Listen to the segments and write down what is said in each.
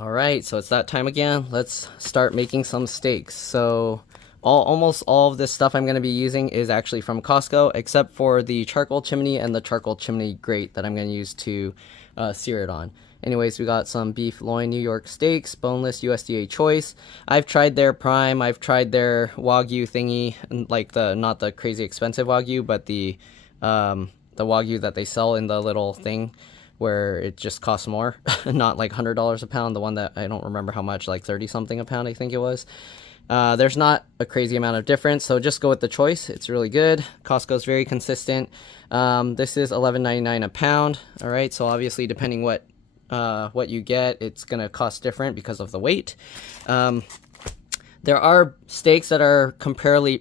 All right, so it's that time again. Let's start making some steaks. So almost all of this stuff I'm going to be using is actually from Costco, except for the charcoal chimney and the charcoal chimney grate that I'm going to use to sear it on. Anyways, we got some beef loin New York steaks, boneless USDA choice. I've tried their prime, I've tried their Wagyu thingy, like not the crazy expensive Wagyu, but the Wagyu that they sell in the little thing where it just costs more, not like $100 a pound, the one that I don't remember how much, like 30 something a pound I think it was. There's not a crazy amount of difference, so just go with the choice. It's really good. Costco's very consistent. This is $11.99 a pound. All right, so obviously depending what you get, it's gonna cost different because of the weight. There are steaks that are comparably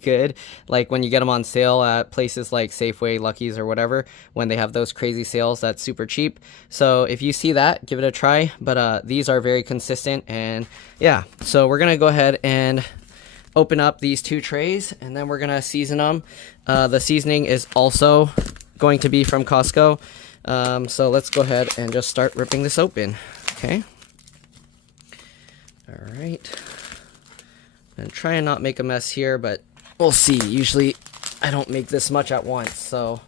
good, like when you get them on sale at places like Safeway, Lucky's, or whatever. When they have those crazy sales, that's super cheap. So if you see that, give it a try. But these are very consistent, and yeah. So we're gonna go ahead and open up these two trays, and then we're gonna season them. The seasoning is also going to be from Costco. So let's go ahead and just start ripping this open. Okay. All right. I'm gonna try and not make a mess here, but we'll see. Usually I don't make this much at once. So,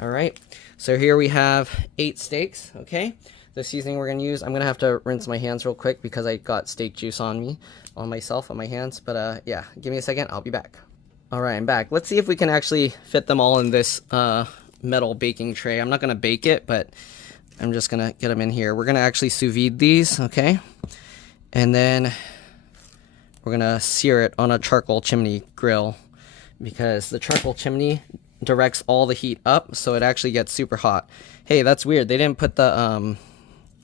all right. So here we have 8 steaks. Okay. The seasoning we're gonna use, I'm gonna have to rinse my hands real quick because I got steak juice on myself, on my hands. But yeah, give me a second. I'll be back. All right, I'm back. Let's see if we can actually fit them all in this metal baking tray. I'm not gonna bake it, but I'm just gonna get them in here. We're gonna actually sous vide these, okay? And then we're gonna sear it on a charcoal chimney grill because the charcoal chimney directs all the heat up, so it actually gets super hot. Hey, that's weird. They didn't put the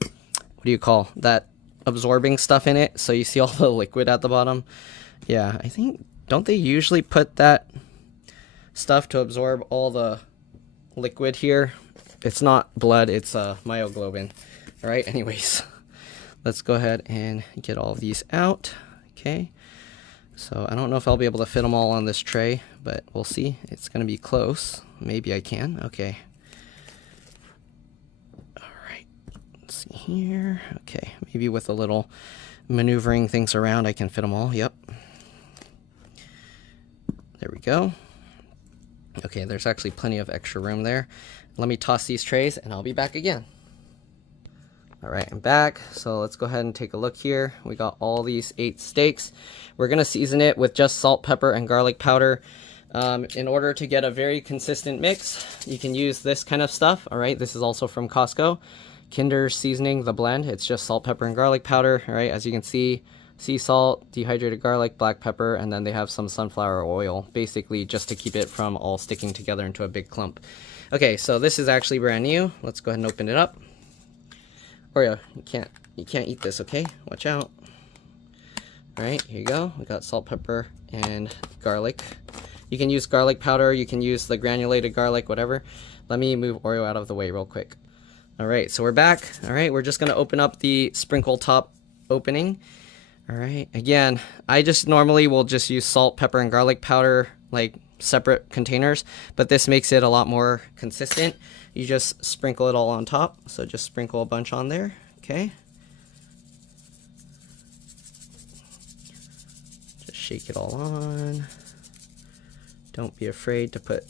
what do you call that absorbing stuff in it? So you see all the liquid at the bottom. Yeah, I think, don't they usually put that stuff to absorb all the liquid here? It's not blood, it's myoglobin. All right, anyways, let's go ahead and get all of these out. Okay, so I don't know if I'll be able to fit them all on this tray, but we'll see. It's gonna be close. Maybe I can. Okay, all right, let's see here. Okay, maybe with a little maneuvering things around I can fit them all. Yep, there we go. Okay, there's actually plenty of extra room there. Let me toss these trays and I'll be back again. All right, I'm back. So let's go ahead and take a look here. We got all these 8 steaks. We're gonna season it with just salt, pepper, and garlic powder. In order to get a very consistent mix, you can use this kind of stuff. All right, this is also from Costco. Kinder's Seasoning, the blend. It's just salt, pepper, and garlic powder. All right, as you can see, sea salt, dehydrated garlic, black pepper, and then they have some sunflower oil, basically just to keep it from all sticking together into a big clump. Okay, so this is actually brand new. Let's go ahead and open it up. Oreo, you can't eat this, okay? Watch out. All right, here you go. We got salt, pepper, and garlic. You can use garlic powder, you can use the granulated garlic, whatever. Let me move Oreo out of the way real quick. All right, so we're back. All right, we're just gonna open up the sprinkle top opening. All right, again, I just normally will just use salt, pepper, and garlic powder, like separate containers, but this makes it a lot more consistent. You just sprinkle it all on top, so just sprinkle a bunch on there, okay? Just shake it all on. Don't be afraid to put,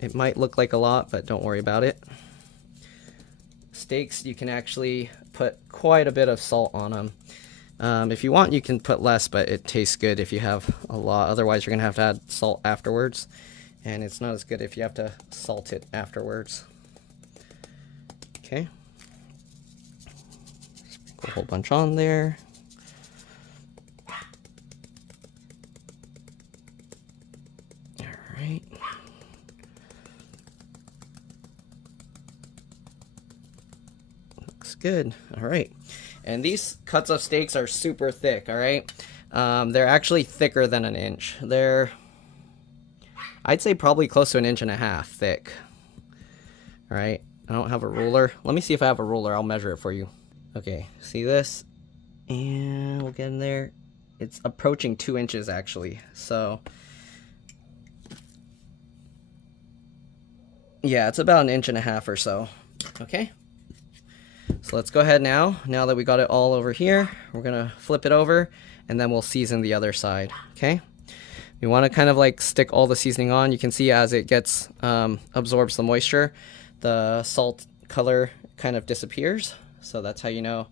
it might look like a lot, but don't worry about it. Steaks, you can actually put quite a bit of salt on them. If you want, you can put less, but it tastes good if you have a lot. Otherwise, you're gonna have to add salt afterwards, and it's not as good if you have to salt it afterwards. Okay, sprinkle a whole bunch on there. All right. Looks good. All right. And these cuts of steaks are super thick, all right? They're actually thicker than an inch. They're, I'd say probably close to 1.5 inches thick. All right, I don't have a ruler. Let me see if I have a ruler. I'll measure it for you. Okay, see this? And we'll get in there. It's approaching 2 inches actually. So, yeah, it's about 1.5 inches or so. Okay. So let's go ahead now that we got it all over here, we're gonna flip it over and then we'll season the other side, okay? You want to kind of like stick all the seasoning on. You can see as it gets absorbs the moisture, the salt color kind of disappears. So that's how you know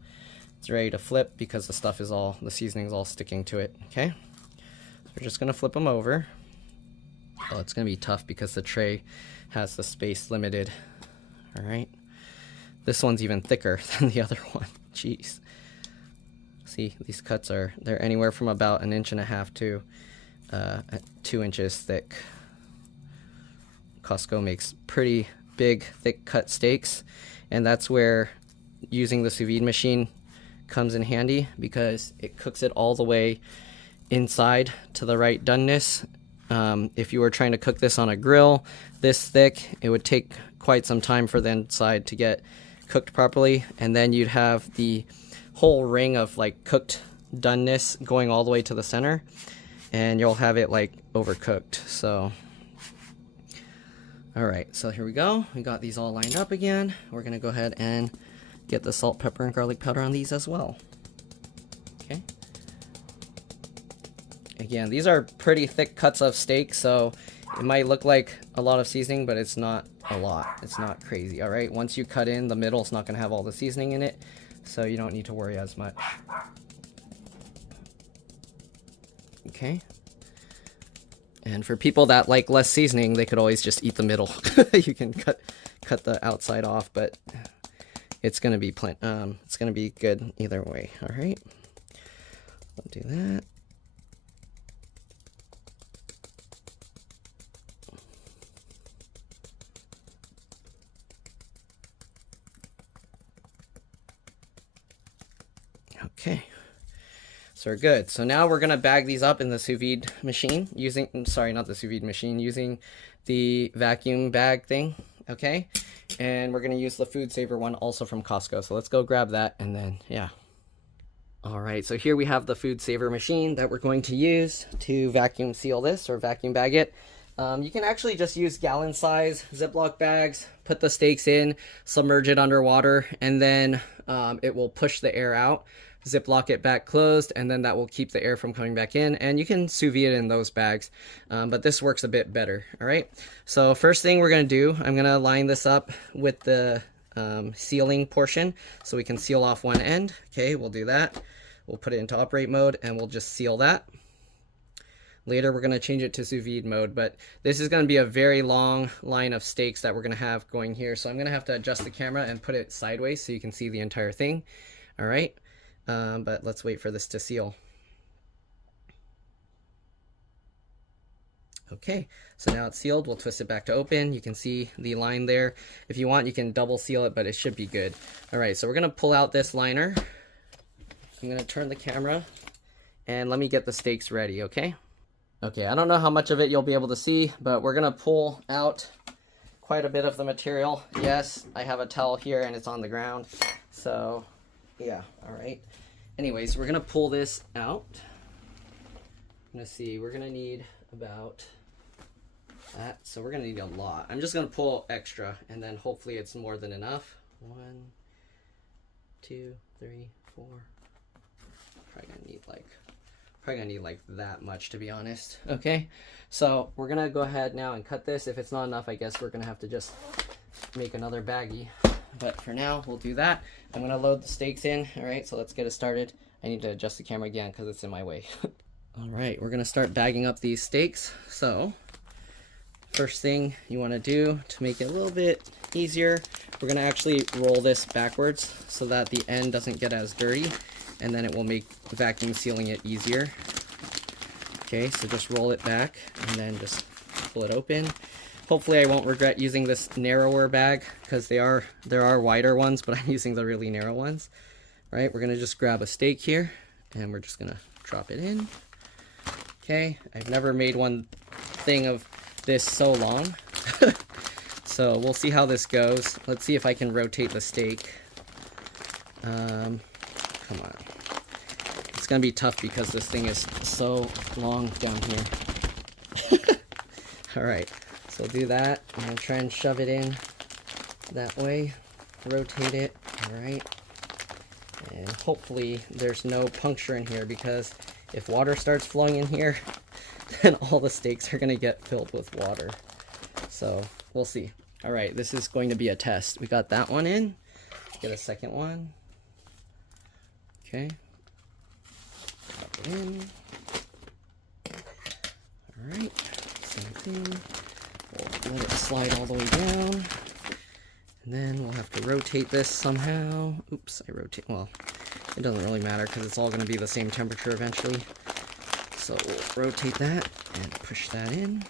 it's ready to flip, because the seasoning is all sticking to it, okay? So we're just gonna flip them over. Oh, it's gonna be tough because the tray has the space limited. All right. This one's even thicker than the other one. Jeez. See, these cuts they're anywhere from about 1.5 inches to 2 inches thick. Costco makes pretty big, thick cut steaks, and that's where using the sous vide machine comes in handy, because it cooks it all the way inside to the right doneness. If you were trying to cook this on a grill this thick, it would take quite some time for the inside to get cooked properly, and then you'd have the whole ring of like cooked doneness going all the way to the center, and you'll have it like overcooked. So all right, so here we go. We got these all lined up again. We're gonna go ahead and get the salt, pepper, and garlic powder on these as well. Okay. Again, these are pretty thick cuts of steak, so it might look like a lot of seasoning, but it's not a lot. It's not crazy, all right? Once you cut in, the middle is not going to have all the seasoning in it, so you don't need to worry as much. Okay. And for people that like less seasoning, they could always just eat the middle. You can cut the outside off, but it's going to be it's going to be good either way, all right? I'll do that. Okay, so we're good. So now we're gonna bag these up in the sous vide machine using, sorry, not the sous vide machine, using the vacuum bag thing, okay? And we're gonna use the Food Saver one also from Costco. So let's go grab that, and then, yeah. All right, so here we have the Food Saver machine that we're going to use to vacuum seal this, or vacuum bag it. You can actually just use gallon size Ziploc bags, put the steaks in, submerge it underwater, and then it will push the air out. Ziploc it back closed, and then that will keep the air from coming back in, and you can sous vide it in those bags, but this works a bit better. All right, so first thing we're going to do, I'm going to line this up with the sealing portion so we can seal off one end. Okay, we'll do that. We'll put it into operate mode, and we'll just seal that. Later we're going to change it to sous vide mode, but this is going to be a very long line of steaks that we're going to have going here, so I'm going to have to adjust the camera and put it sideways so you can see the entire thing. All right, but let's wait for this to seal. Okay, so now it's sealed. We'll twist it back to open. You can see the line there. If you want, you can double seal it, but it should be good. All right, so we're going to pull out this liner. I'm going to turn the camera, and let me get the steaks ready, okay? Okay, I don't know how much of it you'll be able to see, but we're going to pull out quite a bit of the material. Yes, I have a towel here, and it's on the ground. So, yeah, all right. Anyways, we're going to pull this out. I'm going to see, we're going to need about that. So we're going to need a lot. I'm just going to pull extra, and then hopefully it's more than enough. 1, 2, 3, 4. Probably gonna need like that much, to be honest. Okay, so we're gonna go ahead now and cut this. If it's not enough, I guess we're gonna have to just make another baggie, but for now we'll do that. I'm gonna load the steaks in. All right, so let's get it started. I need to adjust the camera again because it's in my way. All right, we're gonna start bagging up these steaks. So first thing you want to do to make it a little bit easier, we're gonna actually roll this backwards so that the end doesn't get as dirty, and then it will make vacuum sealing it easier. Okay, so just roll it back and then just pull it open. Hopefully I won't regret using this narrower bag, because there are wider ones, but I'm using the really narrow ones. All right, we're gonna just grab a steak here, and we're just gonna drop it in. Okay, I've never made one thing of this so long. So we'll see how this goes. Let's see if I can rotate the steak. Come on. It's gonna be tough because this thing is so long down here. All right, so do that. I'm gonna try and shove it in that way, rotate it, All right. And hopefully there's no puncture in here, because if water starts flowing in here, then all the steaks are going to get filled with water. So we'll see. All right, this is going to be a test. We got that one in. Get a second one. Okay. Drop it in. All right, same thing. We'll let it slide all the way down. And then we'll have to rotate this somehow. Oops, I rotate, well, it doesn't really matter because it's all going to be the same temperature eventually. So we'll rotate that and push that in.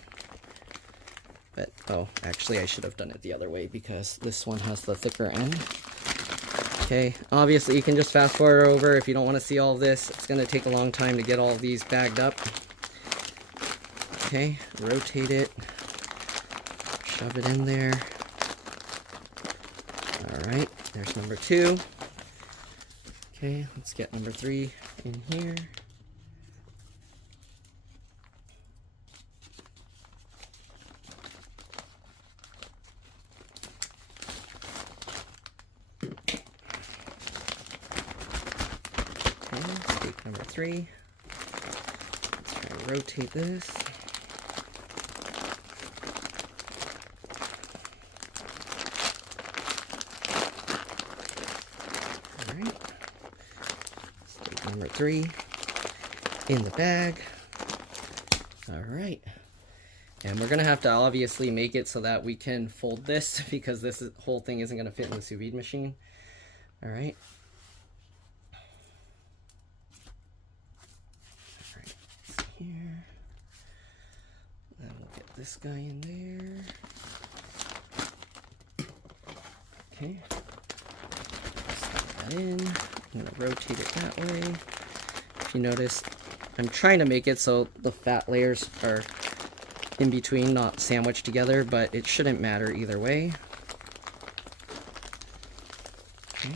But, oh, actually I should have done it the other way because this one has the thicker end. Okay, obviously you can just fast forward over if you don't want to see all of this. It's going to take a long time to get all of these bagged up. Okay, rotate it. Shove it in there. Alright, there's number 2. Okay, let's get number 3 in here. Okay, steak number 3. Let's try to rotate this. Number 3 in the bag. All right, and we're gonna have to obviously make it so that we can fold this because this whole thing isn't gonna fit in the sous vide machine. All right. All right, here. Then we'll get this guy in there. Okay. Slide that in. I'm going to rotate it that way. If you notice, I'm trying to make it so the fat layers are in between, not sandwiched together, but it shouldn't matter either way. Okay.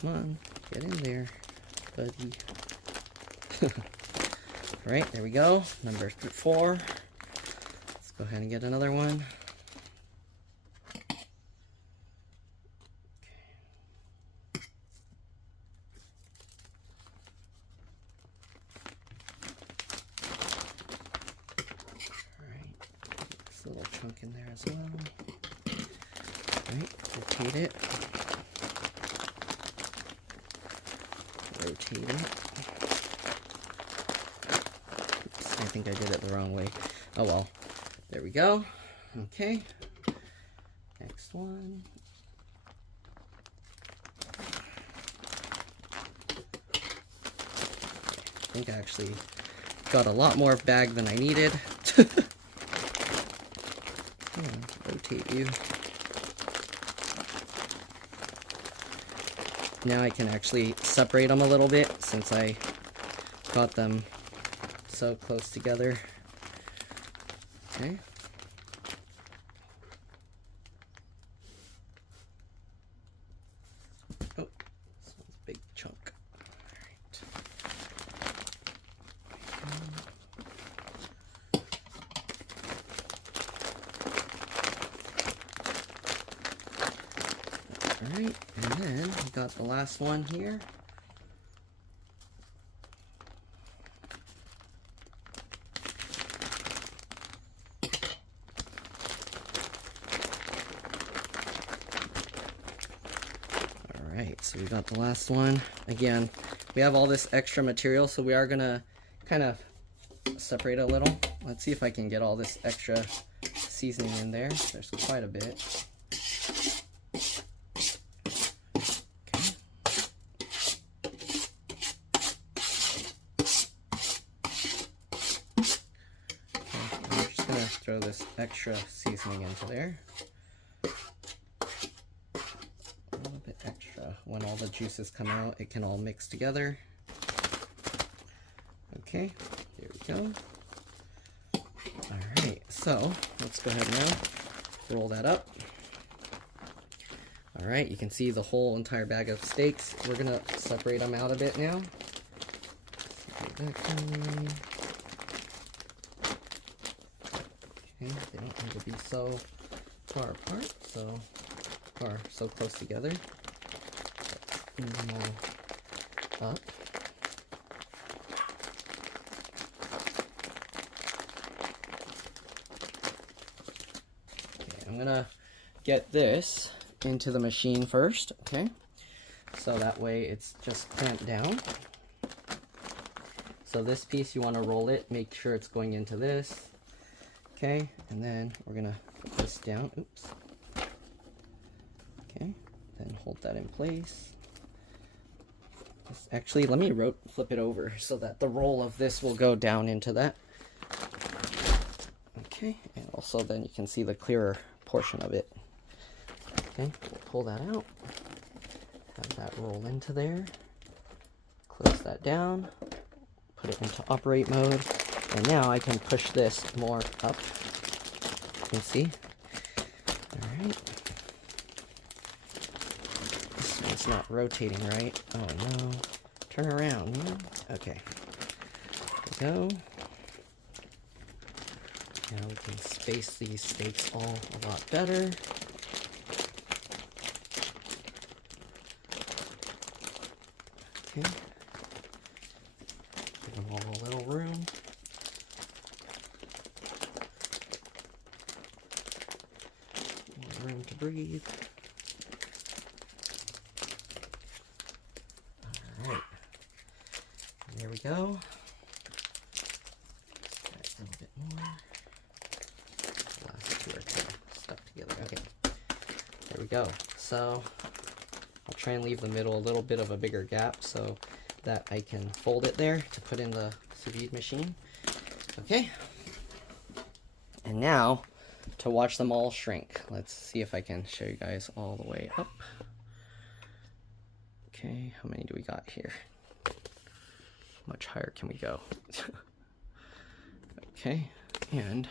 Come on, get in there, buddy. Alright, there we go. Number 4. Let's go ahead and get another one. Little chunk in there as well. Right, rotate it. Rotate it. Oops, I think I did it the wrong way. Oh well. There we go. Okay. Next one. I think I actually got a lot more bag than I needed. Rotate you. Now I can actually separate them a little bit since I got them so close together. Okay. Oh, this one's a big chunk. Alright, and then we got the last one here. Alright, so we got the last one. Again, we have all this extra material, so we are gonna kind of separate a little. Let's see if I can get all this extra seasoning in there. There's quite a bit. Throw this extra seasoning into there. A little bit extra. When all the juices come out, it can all mix together. Okay, here we go. Alright, so let's go ahead now, roll that up. Alright, you can see the whole entire bag of steaks. We're going to separate them out a bit now. Separate that down. Okay, they don't need to be so far apart, so are so close together. Move them all up. Okay, I'm gonna get this into the machine first, okay? So that way it's just clamped down. So this piece, you want to roll it, make sure it's going into this, okay? And then we're gonna put this down, oops. Okay, then hold that in place. Actually, let me flip it over so that the roll of this will go down into that. Okay, and also then you can see the clearer portion of it. Okay, we'll pull that out, have that roll into there, close that down, put it into operate mode, and now I can push this more up. You can see. Alright. This one's not rotating right. Oh no. Turn around, man. Okay. There we go. Now we can space these steaks all a lot better. Okay. Give them all a little room. More room to breathe. Alright. There we go. Just a little bit more. The last two are kind of stuck together. Okay. There we go. So I'll try and leave the middle a little bit of a bigger gap so that I can fold it there to put in the sous vide machine. Okay. And now to watch them all shrink. Let's see if I can show you guys all the way up. Okay, how many do we got here? How much higher can we go? Okay, and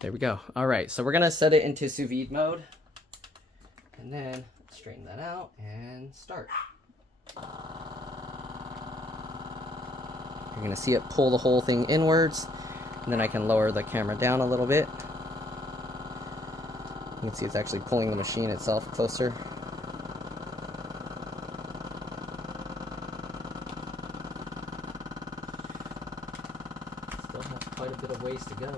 there we go. All right, so we're gonna set it into sous vide mode and then straighten that out and start. You're gonna see it pull the whole thing inwards, and then I can lower the camera down a little bit. You can see it's actually pulling the machine itself closer. Still have quite a bit of ways to go.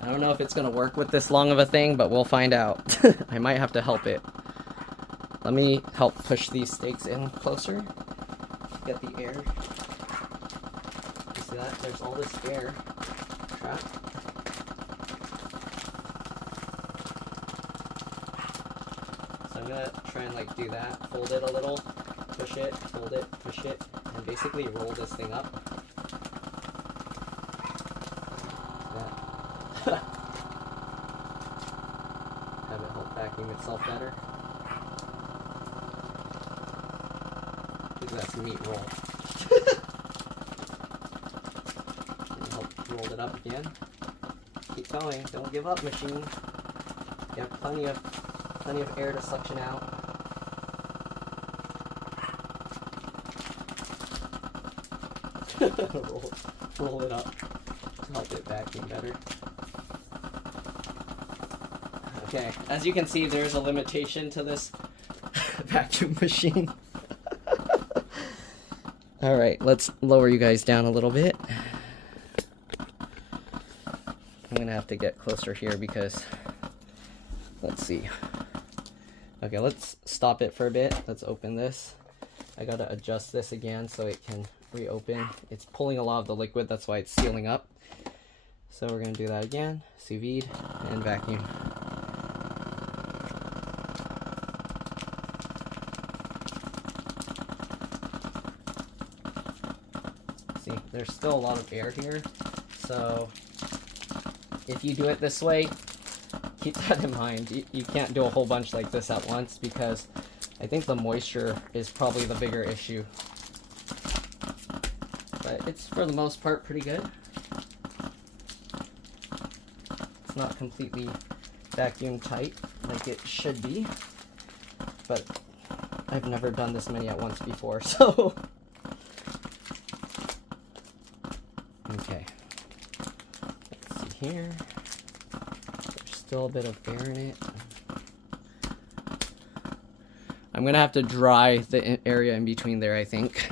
I don't know if it's gonna work with this long of a thing, but we'll find out. I might have to help it. Let me help push these steaks in closer. Get the air. You see that? There's all this air trapped. So I'm gonna try and like do that. Fold it a little, push it, fold it, push it, and basically roll this thing up. Have it help vacuum itself better. That's meat roll. Help roll it up again. Keep going. Don't give up, machine. You have plenty of air to suction out. roll it up to help it vacuum better. Okay, as you can see, there's a limitation to this vacuum machine. All right, let's lower you guys down a little bit. I'm gonna have to get closer here because, let's see. Okay, let's stop it for a bit. Let's open this. I gotta adjust this again so it can reopen. It's pulling a lot of the liquid, that's why it's sealing up. So we're gonna do that again. Sous vide and vacuum. See, there's still a lot of air here, so if you do it this way, keep that in mind. You can't do a whole bunch like this at once because I think the moisture is probably the bigger issue. But it's for the most part pretty good. It's not completely vacuum tight like it should be, but I've never done this many at once before, so okay. Let's see here. There's still a bit of air in it. I'm gonna have to dry the area in between there, I think.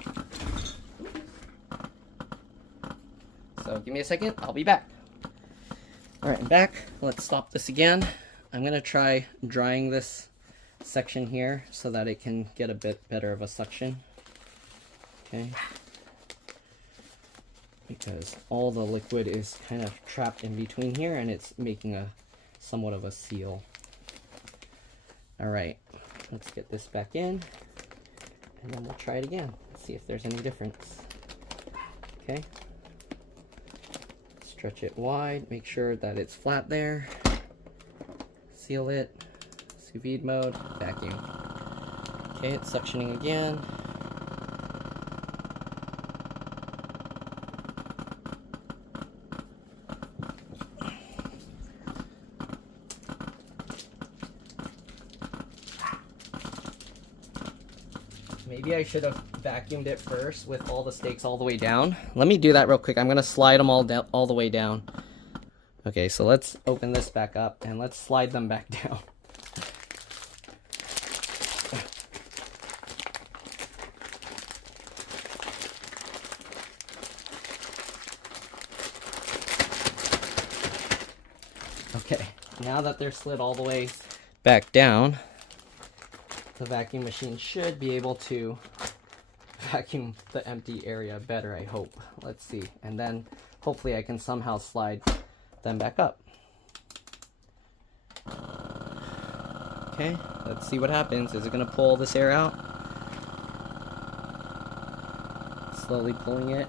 So give me a second, I'll be back. All right, I'm back. Let's stop this again. I'm gonna try drying this section here so that it can get a bit better of a suction. Okay. Because all the liquid is kind of trapped in between here and it's making a somewhat of a seal. All right, let's get this back in and then we'll try it again. See if there's any difference. Okay. Stretch it wide, make sure that it's flat there. Seal it, sous vide mode, vacuum. Okay, it's suctioning again. Maybe I should have vacuumed it first with all the steaks all the way down. Let me do that real quick. I'm gonna slide them all down, all the way down. Okay, so let's open this back up and let's slide them back down. Okay, now that they're slid all the way back down, the vacuum machine should be able to vacuum the empty area better, I hope. Let's see. And then hopefully I can somehow slide them back up. Okay, let's see what happens. Is it going to pull this air out? Slowly pulling it.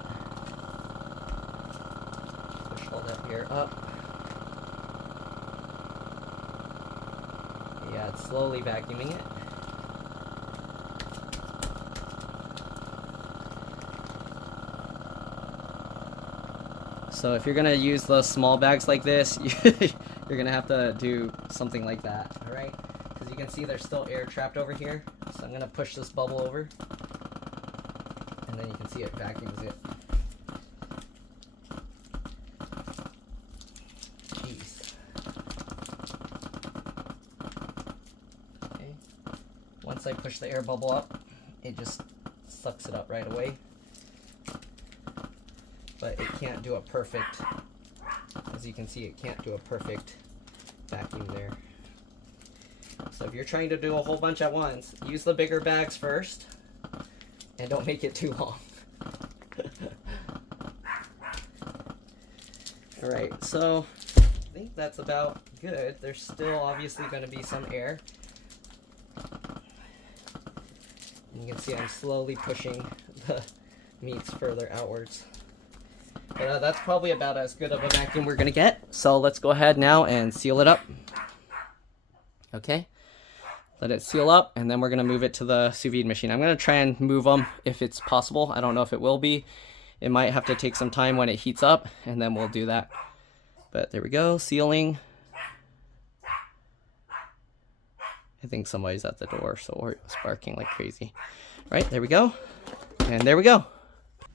Push all that air up. Yeah, it's slowly vacuuming it. So if you're gonna use those small bags like this, you're gonna have to do something like that, all right? Because you can see there's still air trapped over here. So I'm gonna push this bubble over, and then you can see it vacuums it. Jeez. Okay. Once I push the air bubble up, it just sucks it up right away. But it can't do a perfect, as you can see, it can't do a perfect vacuum there. So if you're trying to do a whole bunch at once, use the bigger bags first, and don't make it too long. Alright, so I think that's about good. There's still obviously going to be some air. And you can see I'm slowly pushing the meats further outwards. But that's probably about as good of a vacuum we're going to get. So let's go ahead now and seal it up. Okay. Let it seal up, and then we're going to move it to the sous vide machine. I'm going to try and move them if it's possible. I don't know if it will be. It might have to take some time when it heats up, and then we'll do that. But there we go, sealing. I think somebody's at the door, so we're barking like crazy. Right, there we go. And there we go.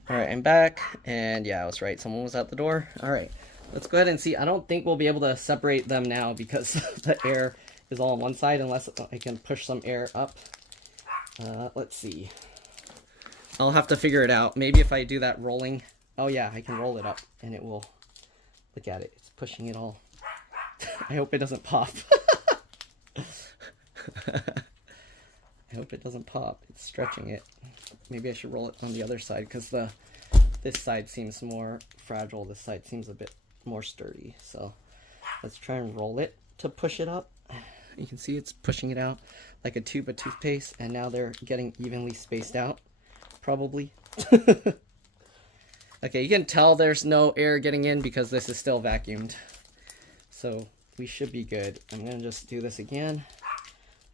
All right, I'm back, and yeah, I was right. Someone was at the door. All right, let's go ahead and see. I don't think we'll be able to separate them now because the air is all on one side unless I can push some air up. Let's see. I'll have to figure it out. Maybe if I do that rolling. Oh yeah, I can roll it up, and it will. Look at it. It's pushing it all. I hope it doesn't pop. I hope it doesn't pop. It's stretching it. Maybe I should roll it on the other side because this side seems more fragile. This side seems a bit more sturdy. So let's try and roll it to push it up. You can see it's pushing it out like a tube of toothpaste, and now they're getting evenly spaced out, probably. Okay, you can tell there's no air getting in because this is still vacuumed. So we should be good. I'm gonna just do this again.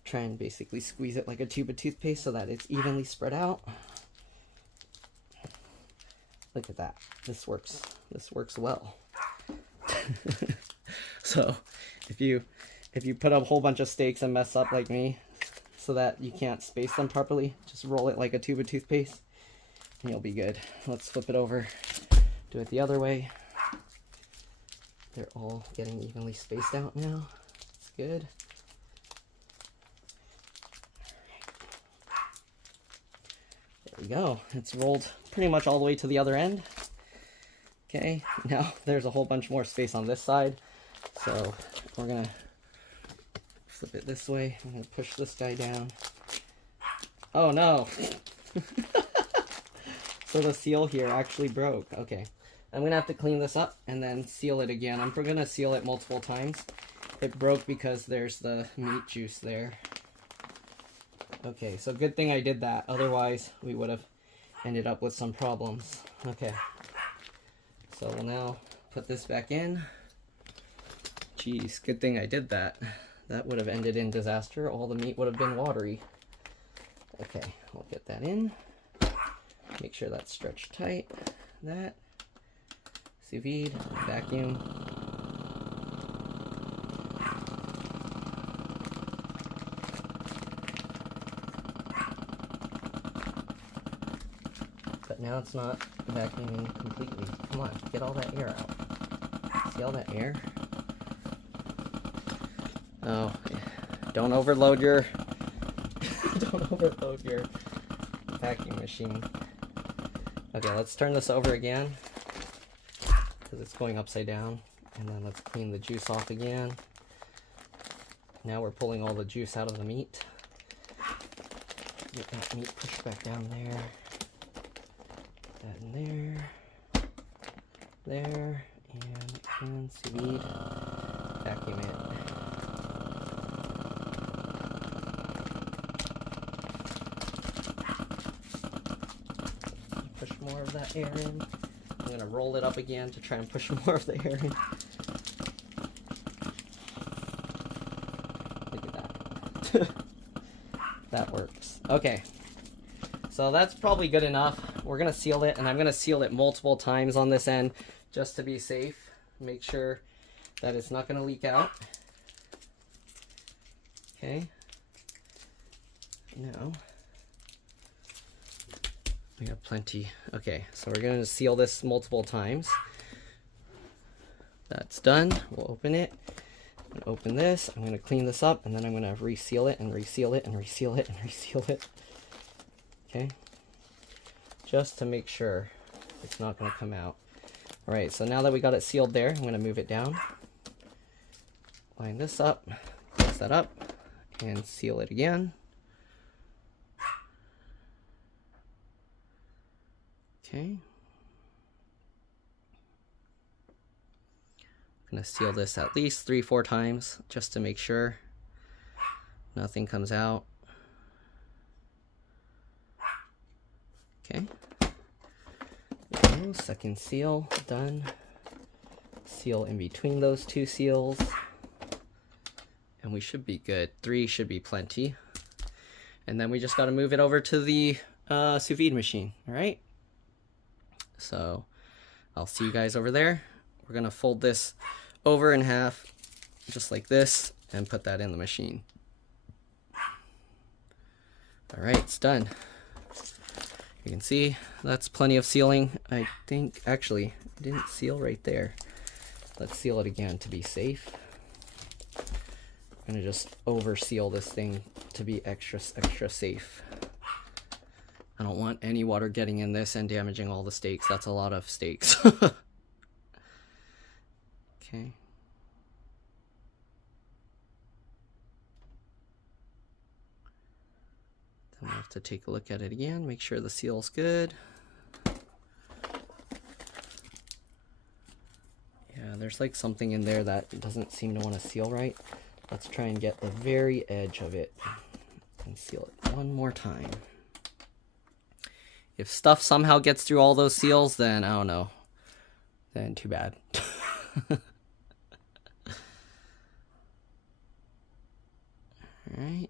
Try and basically squeeze it like a tube of toothpaste so that it's evenly spread out. Look at that. This works. This works well. So if you put up a whole bunch of steaks and mess up like me so that you can't space them properly, just roll it like a tube of toothpaste and you'll be good. Let's flip it over. Do it the other way. They're all getting evenly spaced out now. good. There we go. It's rolled pretty much all the way to the other end. Okay, now there's a whole bunch more space on this side. So we're gonna flip it this way. I'm gonna push this guy down. Oh no! So the seal here actually broke. Okay, I'm gonna have to clean this up and then seal it again. I'm gonna seal it multiple times. It broke because there's the meat juice there. Okay, so good thing I did that. Otherwise, we would have ended up with some problems. Okay, so we'll now put this back in. Jeez, good thing I did that. That would have ended in disaster. All the meat would have been watery. Okay, we'll get that in. Make sure that's stretched tight. That. Sous vide, vacuum. But now it's not vacuuming completely. Come on, get all that air out. See all that air? Oh, don't overload your vacuum machine. Okay, let's turn this over again because it's going upside down, and then let's clean the juice off again. Now we're pulling all the juice out of the meat. Get that meat pushed back down there. That in there, and sous vide, vacuum it. Push more of that air in. I'm gonna roll it up again to try and push more of the air in. Look at that. That works. Okay. So that's probably good enough. We're gonna seal it, and I'm gonna seal it multiple times on this end just to be safe. Make sure that it's not gonna leak out. Okay. Now we have plenty. Okay, so we're gonna seal this multiple times. That's done. We'll open it. I'm gonna open this. I'm gonna clean this up, and then I'm gonna reseal it and reseal it and reseal it and reseal it. Okay. Just to make sure it's not going to come out. All right, so now that we got it sealed there, I'm going to move it down. Line this up, close that up, and seal it again. Okay. I'm going to seal this at least 3-4 times just to make sure nothing comes out. Okay. Second seal done. Seal in between those two seals. And we should be good. 3 should be plenty. And then we just got to move it over to the sous vide machine. All right. So I'll see you guys over there. We're going to fold this over in half, just like this, and put that in the machine. All right, it's done. You can see that's plenty of sealing. I think, actually, it didn't seal right there. Let's seal it again to be safe. I'm gonna just over seal this thing to be extra safe. I don't want any water getting in this and damaging all the steaks. That's a lot of steaks. Okay. Then we'll have to take a look at it again, make sure the seal's good. Yeah, there's like something in there that doesn't seem to want to seal right. Let's try and get the very edge of it and seal it one more time. If stuff somehow gets through all those seals, then I don't know. Then too bad. Alright.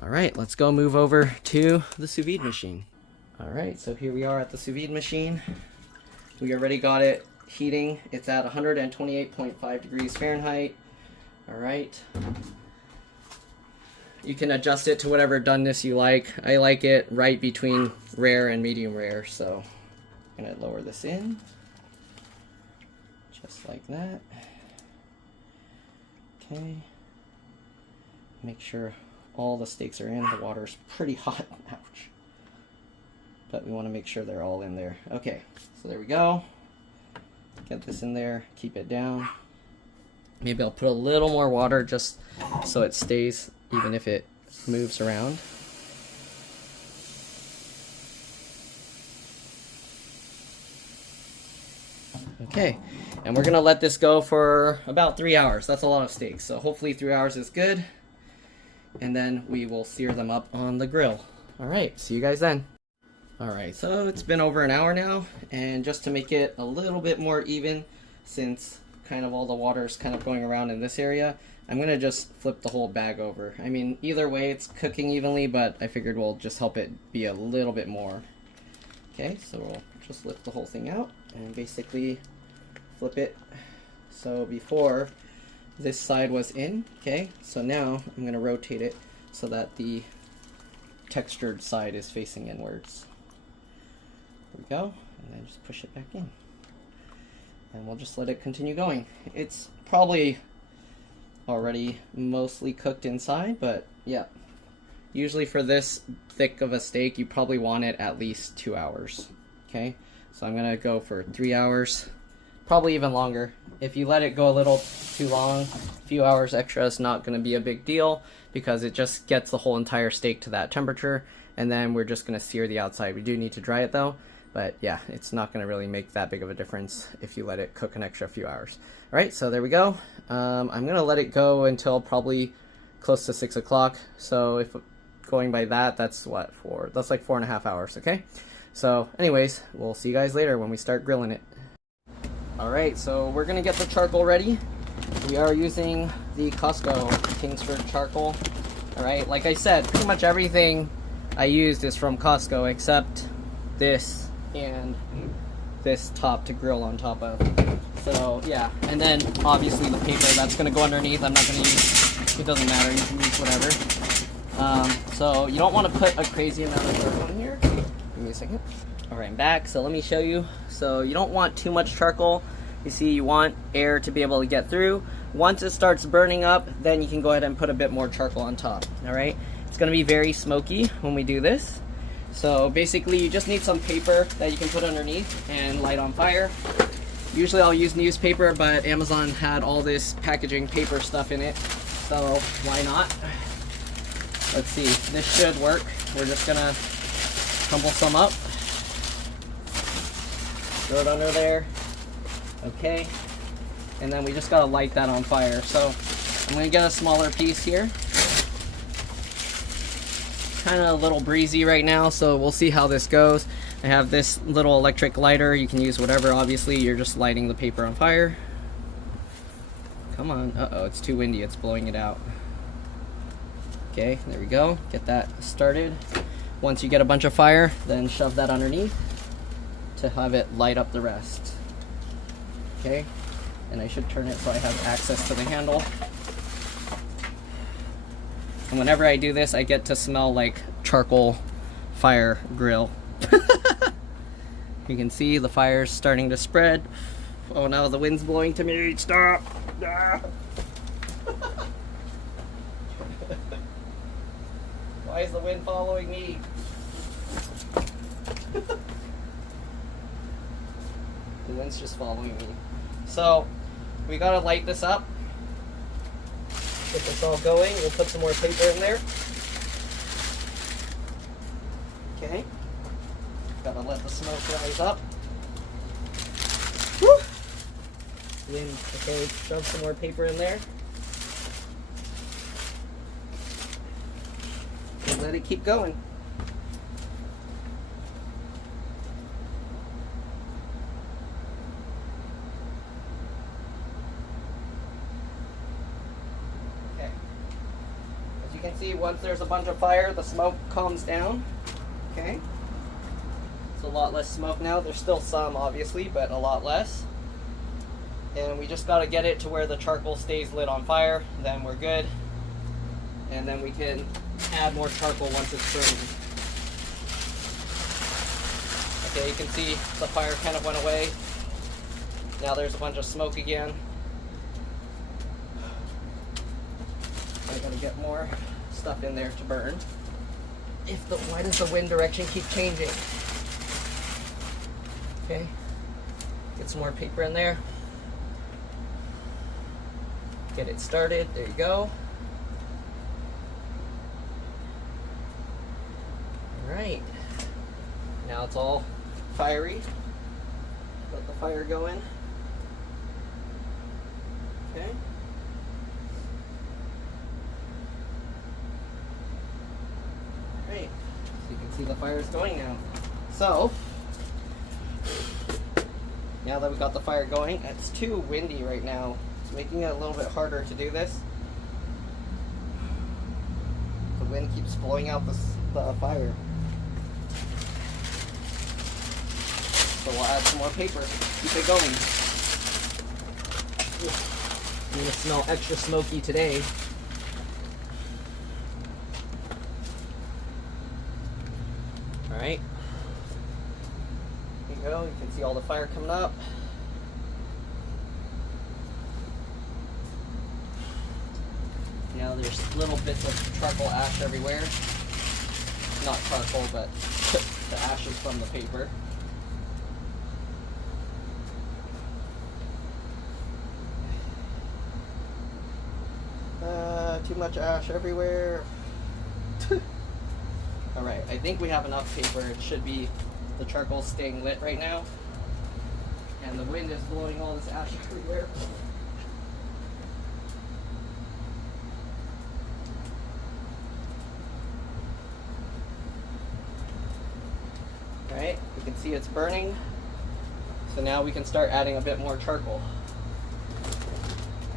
Alright, let's go move over to the sous vide machine. Alright, so here we are at the sous vide machine. We already got it heating. It's at 128.5 degrees Fahrenheit. Alright. You can adjust it to whatever doneness you like. I like it right between rare and medium rare, so I'm gonna lower this in. Just like that. Okay. Make sure all the steaks are in. The water's pretty hot. Ouch. But we want to make sure they're all in there. Okay, so there we go. Get this in there, keep it down. Maybe I'll put a little more water just so it stays, even if it moves around. Okay, and we're gonna let this go for about 3 hours. That's a lot of steaks, so hopefully 3 hours is good. And then we will sear them up on the grill. All right, see you guys then. All right, so it's been over an hour now, and just to make it a little bit more even, since kind of all the water is kind of going around in this area, I'm gonna just flip the whole bag over. I mean, either way it's cooking evenly, but I figured we'll just help it be a little bit more. Okay, so we'll just lift the whole thing out and basically flip it. So before, this side was in, okay? So now I'm gonna rotate it so that the textured side is facing inwards. There we go, and then just push it back in. And we'll just let it continue going. It's probably already mostly cooked inside, but yeah. Usually for this thick of a steak, you probably want it at least 2 hours, okay? So I'm gonna go for 3 hours, probably even longer. If you let it go a little too long, a few hours extra is not gonna be a big deal because it just gets the whole entire steak to that temperature, and then we're just gonna sear the outside. We do need to dry it though, but yeah, it's not gonna really make that big of a difference if you let it cook an extra few hours. All right, so there we go. I'm gonna let it go until probably close to 6 o'clock. So if going by that, that's what, that's like 4.5 hours, okay? So anyways, we'll see you guys later when we start grilling it. All right, so we're gonna get the charcoal ready. We are using the Costco Kingsford charcoal. All right, like I said, pretty much everything I used is from Costco except this and this top to grill on top of. So yeah, and then obviously the paper that's gonna go underneath. I'm not gonna use, it doesn't matter, you can use whatever. So you don't want to put a crazy amount of charcoal in here. Give me a second. All right, I'm back, so let me show you. So you don't want too much charcoal. You see, you want air to be able to get through. Once it starts burning up, then you can go ahead and put a bit more charcoal on top, all right? It's gonna be very smoky when we do this. So basically, you just need some paper that you can put underneath and light on fire. Usually I'll use newspaper, but Amazon had all this packaging paper stuff in it, so why not? Let's see, this should work. We're just gonna crumble some up. Throw it under there. Okay. And then we just gotta light that on fire. So I'm gonna get a smaller piece here. Kind of a little breezy right now, so we'll see how this goes. I have this little electric lighter. You can use whatever, obviously. You're just lighting the paper on fire. Come on. Uh-oh, it's too windy. It's blowing it out. Okay, there we go. Get that started. Once you get a bunch of fire, then shove that underneath to have it light up the rest. Okay, and I should turn it so I have access to the handle. And whenever I do this, I get to smell like charcoal fire grill. You can see the fire's starting to spread. Oh no, the wind's blowing to me. Stop! Ah. Why is the wind following me? The wind's just following me. So, we gotta light this up. Get this all going. We'll put some more paper in there. Okay. Gotta let the smoke rise up. Woo! Wind. Okay, shove some more paper in there. And let it keep going. Okay. As you can see, once there's a bunch of fire, the smoke calms down. Okay. It's a lot less smoke now. There's still some, obviously, but a lot less. And we just got to get it to where the charcoal stays lit on fire. Then we're good. And then we can add more charcoal once it's burning. Okay, you can see the fire kind of went away. Now there's a bunch of smoke again. I gotta get more stuff in there to burn. Why does the wind direction keep changing? Okay, get some more paper in there. Get it started, there you go. All right, now it's all fiery. Let the fire go in. Okay. Great. So you can see the fire's going now. So, now that we got the fire going, it's too windy right now. It's making it a little bit harder to do this. The wind keeps blowing out the fire. So we'll add some more paper. Keep it going. It's gonna smell extra smoky today. Alright. There you go. You can see all the fire coming up. Now there's little bits of charcoal ash everywhere. Not charcoal, but the ashes from the paper. Too much ash everywhere. Alright, I think we have enough paper. It should be, the charcoal staying lit right now. And the wind is blowing all this ash everywhere. Alright, you can see it's burning. So now we can start adding a bit more charcoal.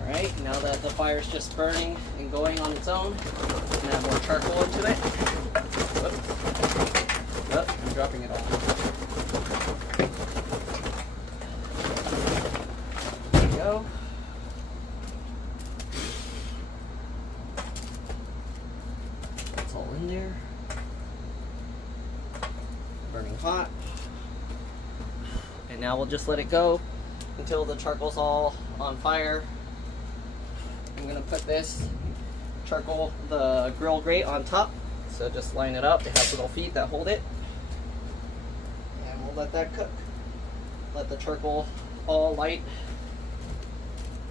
Alright, now that the fire's just burning and going on its own, we can add more charcoal into it. Whoops. Oh, I'm dropping it all. There we go. That's all in there. Burning hot. And now we'll just let it go until the charcoal's all on fire. I'm gonna put this charcoal, the grill grate on top. So just line it up. It has little feet that hold it. And we'll let that cook. Let the charcoal all light.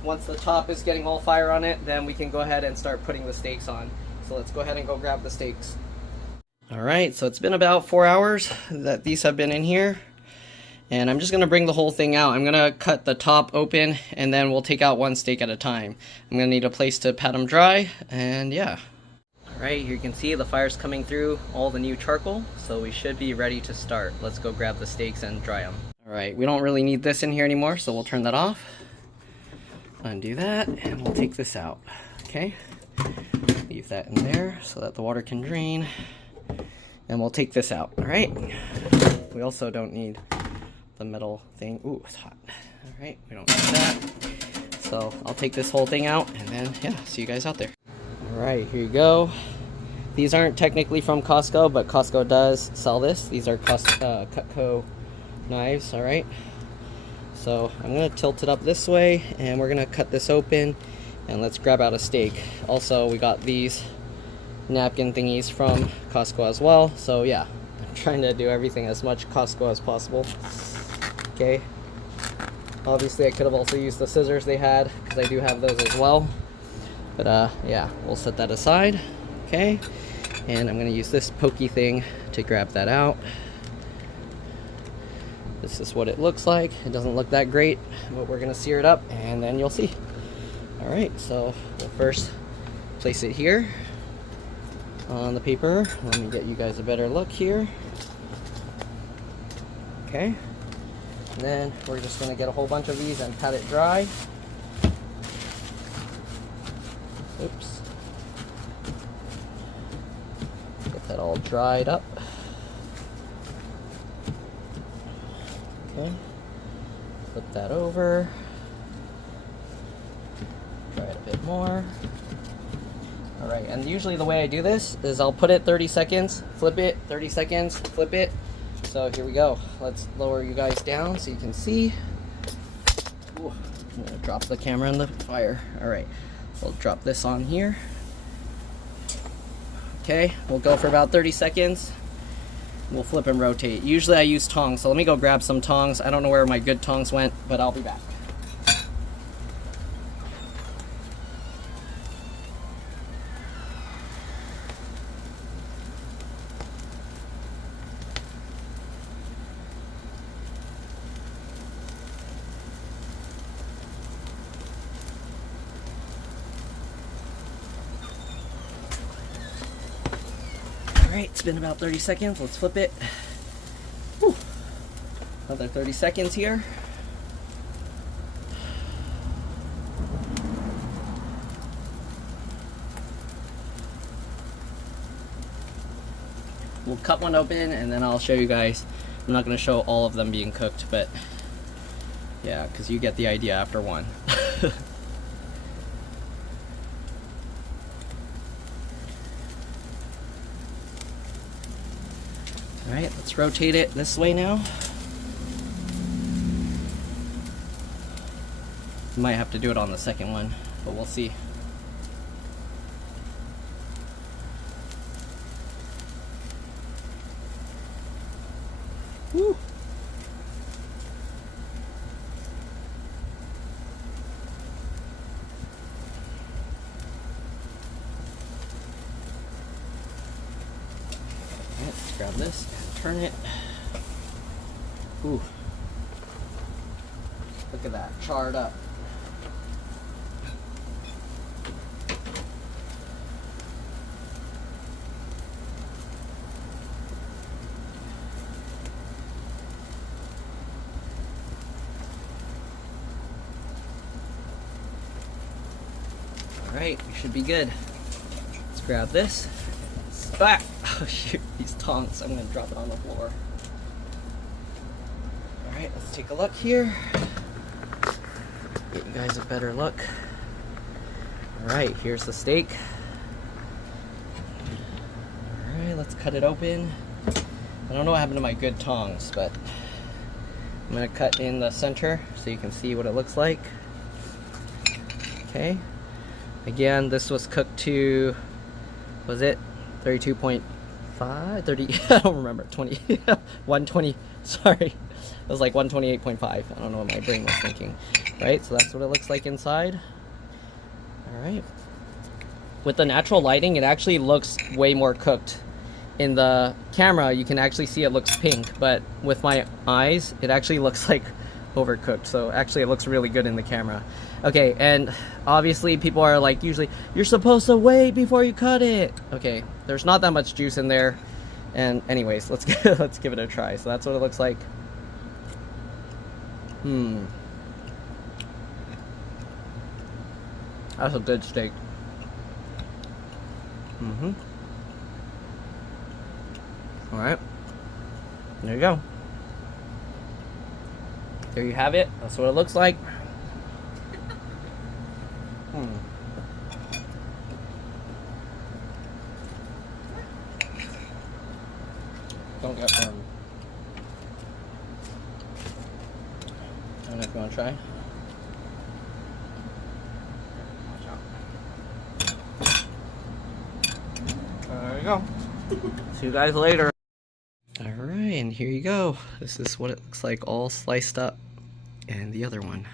Once the top is getting all fire on it, then we can go ahead and start putting the steaks on. So let's go ahead and go grab the steaks. Alright, so it's been about 4 hours that these have been in here. And I'm just going to bring the whole thing out. I'm going to cut the top open and then we'll take out one steak at a time. I'm going to need a place to pat them dry, and yeah. Alright, here you can see the fire's coming through all the new charcoal, so we should be ready to start. Let's go grab the steaks and dry them. Alright, we don't really need this in here anymore, so we'll turn that off. Undo that, and we'll take this out. Okay, leave that in there so that the water can drain. And we'll take this out, alright? We also don't need the metal thing. Ooh, it's hot. Alright, we don't need that. So I'll take this whole thing out and then, yeah, see you guys out there. Alright, here you go. These aren't technically from Costco, but Costco does sell this. These are Cutco knives, alright? So I'm going to tilt it up this way and we're going to cut this open and let's grab out a steak. Also, we got these napkin thingies from Costco as well. So yeah, I'm trying to do everything as much Costco as possible. Okay, obviously I could have also used the scissors they had because I do have those as well, but yeah, we'll set that aside. Okay, and I'm gonna use this pokey thing to grab that out. This is what it looks like. It doesn't look that great, but we're gonna sear it up and then you'll see. Alright, so we'll first place it here on the paper. Let me get you guys a better look here. Okay, and then we're just going to get a whole bunch of these and pat it dry. Oops. Get that all dried up. Okay, flip that over. Dry it a bit more. Alright, and usually the way I do this is I'll put it 30 seconds, flip it, 30 seconds, flip it. So here we go. Let's lower you guys down so you can see. Ooh, I'm gonna drop the camera in the fire. All right, we'll drop this on here. Okay, we'll go for about 30 seconds. We'll flip and rotate. Usually I use tongs, so let me go grab some tongs. I don't know where my good tongs went, but I'll be back. Alright, it's been about 30 seconds. Let's flip it. Whew. Another 30 seconds here. We'll cut one open and then I'll show you guys. I'm not going to show all of them being cooked, but yeah, because you get the idea after one. Alright, let's rotate it this way now. Might have to do it on the second one, but we'll see. Woo! Let's grab this and turn it. Ooh. Look at that, charred up. Alright, we should be good. Let's grab this. Back. Oh shoot, these tongs. I'm gonna drop it on the floor. Alright, let's take a look here. Get you guys a better look. Alright, here's the steak. Alright, let's cut it open. I don't know what happened to my good tongs, but I'm gonna cut in the center so you can see what it looks like. Okay. Again, this was cooked to, was it 32.5? 30, I don't remember, 20, 120, sorry. It was like 128.5. I don't know what my brain was thinking. Right, so that's what it looks like inside. Alright. With the natural lighting, it actually looks way more cooked. In the camera, you can actually see it looks pink, but with my eyes, it actually looks like overcooked. So actually it looks really good in the camera. Okay, and obviously people are like, usually, you're supposed to wait before you cut it. Okay, there's not that much juice in there. And anyways, let's give it a try. So that's what it looks like. That's a good steak. Alright. There you go. There you have it. That's what it looks like. Don't get burned. I don't know if you want to try. There you go. See you guys later. Alright, and here you go. This is what it looks like all sliced up. And the other one.